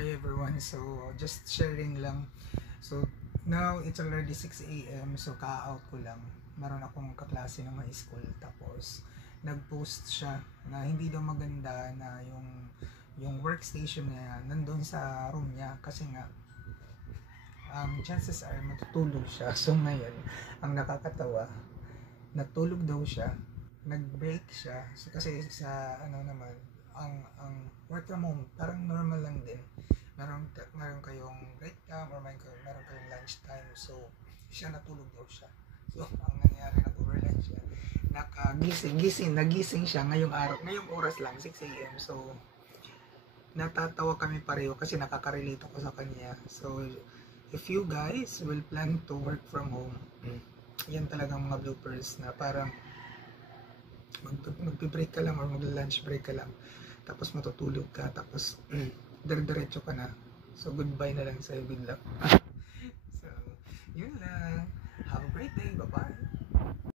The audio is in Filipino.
Hi everyone, so just sharing lang. So now it's already 6 a.m. so ka-out ko lang. Meron akong kaklase ng high school, tapos nag-post siya na hindi daw maganda na yung workstation niya nandun sa room niya kasi nga chances are matutulog siya. So ngayon, ang nakakatawa, natulog daw siya, nag-break siya. So, kasi sa ano naman, ang work from home parang normal lang din. Meron kayong break time or meron kayong lunch time. So siya natulog daw siya. So ang nangyari, nag-overlap siya. Nagising siya ngayong oras lang, 6 a.m. So natatawa kami pareho kasi nakaka-relate ako sa kanya. So if you guys will plan to work from home, yan talagang mga bloopers na parang magbe-break ka lang or mag-lunch break ka lang, tapos matutulog ka, tapos diretso ka na. So goodbye na lang sa'yo, good luck. So yun lang, have a great day, bye bye.